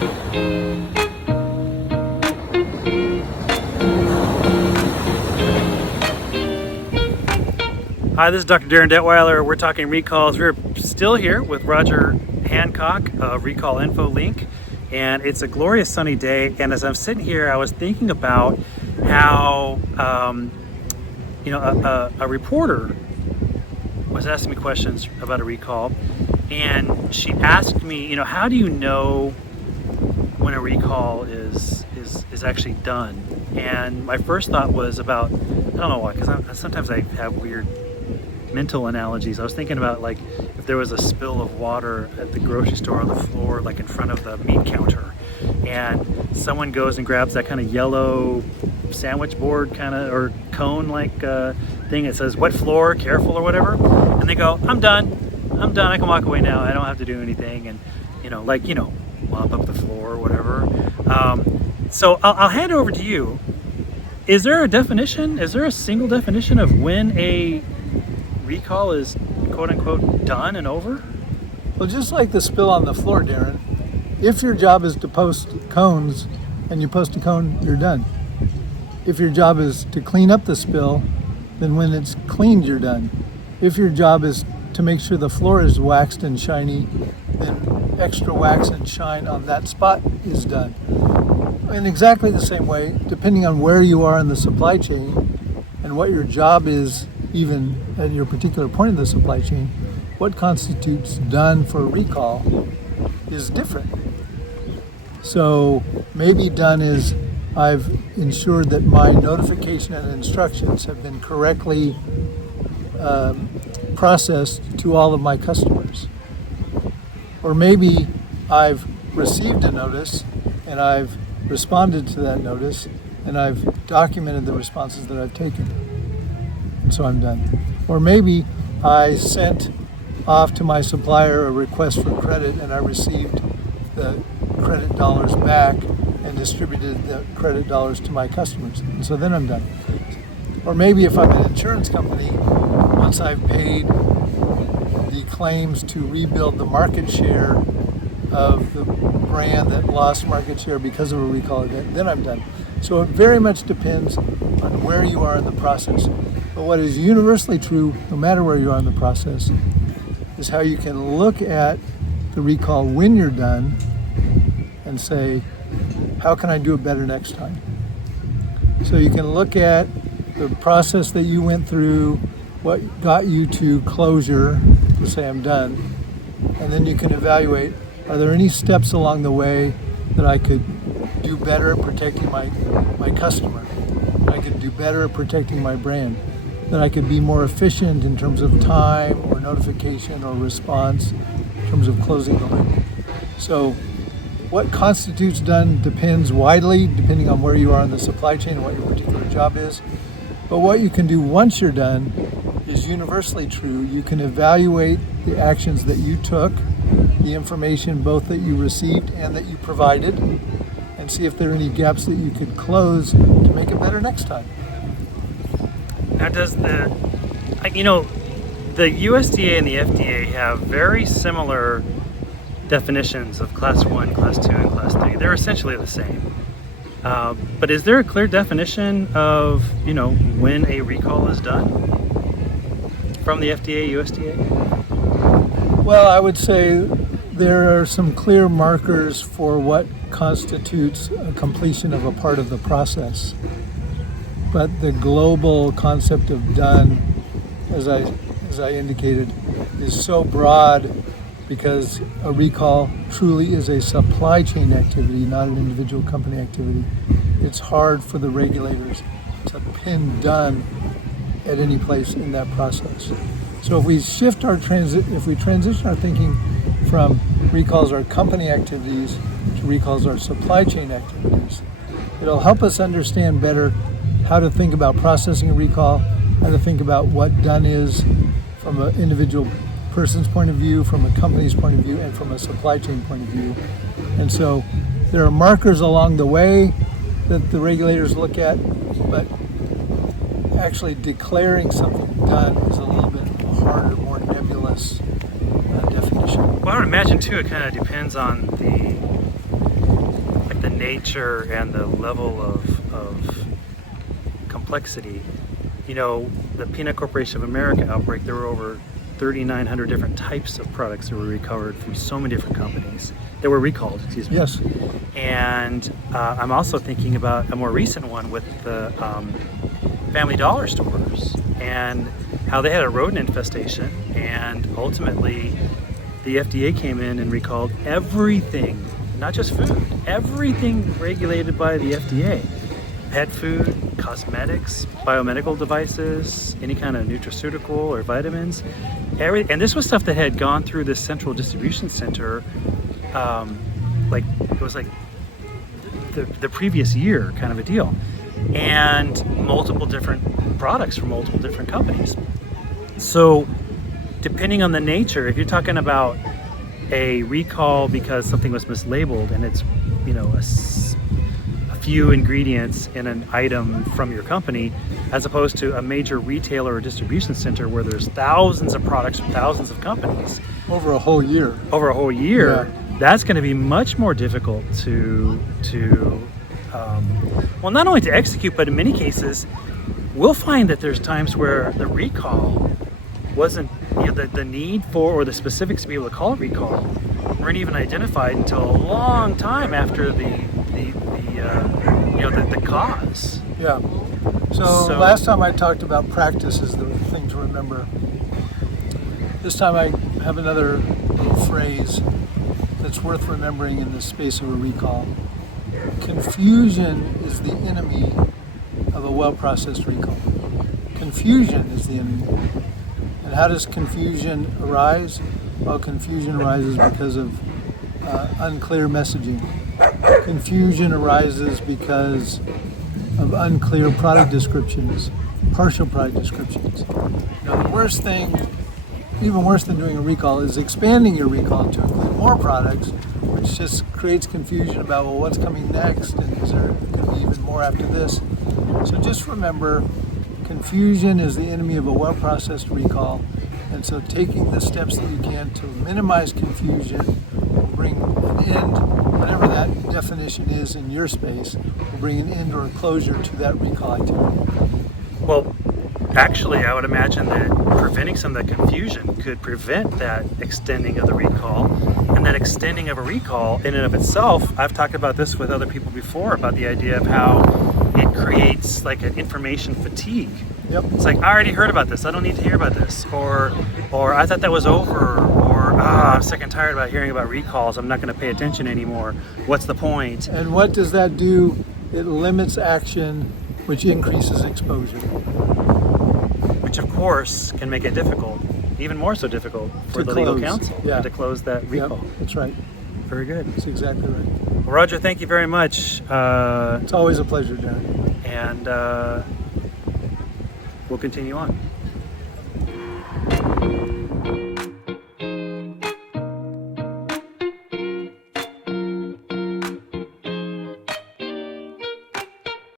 Hi, this is Dr. Darin Detwiler. We're talking recalls. We're still here with Roger Hancock of Recall InfoLink, and it's a glorious sunny day. And as I'm sitting here, I was thinking about how a reporter was asking me questions about a recall, and she asked me, how do you know when a recall is actually done? And my first thought was about, I don't know why, because sometimes I have weird mental analogies. I was thinking about, like, if there was a spill of water at the grocery store on the floor, like in front of the meat counter, and someone goes and grabs that kind of yellow sandwich board kind of or cone like thing. It says wet floor, careful, or whatever, and they go, I'm done, I can walk away now, I don't have to do anything, and mop up the floor or whatever. So I'll hand it over to you. Is there a single definition of when a recall is quote unquote done and over? Well, just like the spill on the floor, Darin, if your job is to post cones and you post a cone, you're done. If your job is to clean up the spill, then when it's cleaned, you're done. If your job is to make sure the floor is waxed and shiny, then extra wax and shine on that spot is done. In exactly the same way, depending on where you are in the supply chain and what your job is, even at your particular point in the supply chain, what constitutes done for a recall is different. So maybe done is I've ensured that my notification and instructions have been correctly processed to all of my customers. Or maybe I've received a notice and I've responded to that notice and I've documented the responses that I've taken. And so I'm done. Or maybe I sent off to my supplier a request for credit and I received the credit dollars back and distributed the credit dollars to my customers. And so then I'm done. Or maybe if I'm an insurance company, once I've paid the claims to rebuild the market share of the brand that lost market share because of a recall event, then I'm done. So it very much depends on where you are in the process. But what is universally true, no matter where you are in the process, is how you can look at the recall when you're done and say, how can I do it better next time? So you can look at the process that you went through, what got you to closure, to say I'm done, and then you can evaluate, are there any steps along the way that I could do better at protecting my customer? I could do better at protecting my brand? That I could be more efficient in terms of time or notification or response, in terms of closing the loop. So what constitutes done depends widely, depending on where you are in the supply chain and what your particular job is. But what you can do once you're done is universally true. You can evaluate the actions that you took, the information both that you received and that you provided, and see if there are any gaps that you could close to make it better next time. Now, does the USDA and the FDA have very similar definitions of Class 1, Class 2, and Class 3. They're essentially the same. But is there a clear definition of, when a recall is done from the FDA, USDA? Well, I would say there are some clear markers for what constitutes a completion of a part of the process. But the global concept of done, as I indicated, is so broad because a recall truly is a supply chain activity, not an individual company activity. It's hard for the regulators to pin done at any place in that process. So if we transition our thinking from recalls are company activities to recalls are supply chain activities, it'll help us understand better how to think about processing a recall, how to think about what done is from an individual person's point of view, from a company's point of view, and from a supply chain point of view. And so there are markers along the way that the regulators look at, but actually declaring something done is a little bit harder, more nebulous definition. Well, I would imagine too, it kind of depends on the nature and the level of complexity. You know, the Peanut Corporation of America outbreak, there were over 3,900 different types of products that were recovered from so many different companies that were recalled, excuse me. Yes. And I'm also thinking about a more recent one with the Family Dollar stores and how they had a rodent infestation, and ultimately the FDA came in and recalled everything, not just food, everything regulated by the FDA. Pet food, cosmetics, biomedical devices, any kind of nutraceutical or vitamins. And this was stuff that had gone through this central distribution center, like it was like the previous year kind of a deal. And multiple different products from multiple different companies. So depending on the nature, if you're talking about a recall because something was mislabeled and it's, you know, a few ingredients in an item from your company, as opposed to a major retailer or distribution center where there's thousands of products from thousands of companies Over a whole year. Yeah. That's going to be much more difficult to well, not only to execute, but in many cases we'll find that there's times where the recall wasn't, you know, the need for or the specifics to be able to call it recall weren't even identified until a long time after the cause. Yeah. So last time I talked about practices, the thing to remember. This time I have another little phrase that's worth remembering in the space of a recall. Confusion is the enemy of a well-processed recall. Confusion is the enemy. And how does confusion arise? Well, confusion arises because of unclear messaging. Confusion arises because of unclear product descriptions, partial product descriptions. Now, the worst thing, even worse than doing a recall, is expanding your recall to include more products, which just creates confusion about, well, what's coming next, and is there going to be even more after this? So just remember, confusion is the enemy of a well-processed recall, and so taking the steps that you can to minimize confusion will bring an end, whatever that definition is in your space, will bring an end or a closure to that recall activity. Well, actually, I would imagine that preventing some of the confusion could prevent that extending of the recall. And that extending of a recall in and of itself, I've talked about this with other people before, about the idea of how it creates like an information fatigue. Yep. It's like, I already heard about this, I don't need to hear about this. Or I thought that was over. Or I'm sick and tired about hearing about recalls, I'm not going to pay attention anymore. What's the point? And what does that do? It limits action, which increases exposure. Which of course can make it difficult, even more so difficult for the legal counsel to close that recall. Yep, that's right. Very good. That's exactly right. Well, Roger, thank you very much. It's always a pleasure, Darin. And we'll continue on.